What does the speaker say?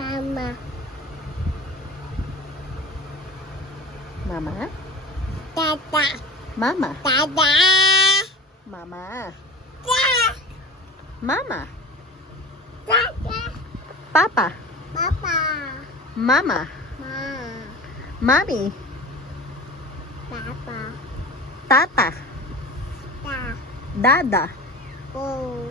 Mama. Mama? Tata. Mama? Dada. Mama? Da. Mama? Dada. Papa? Papa. Mama? Ma. Mommy? Papa. Tata? Da. Dada? Oh.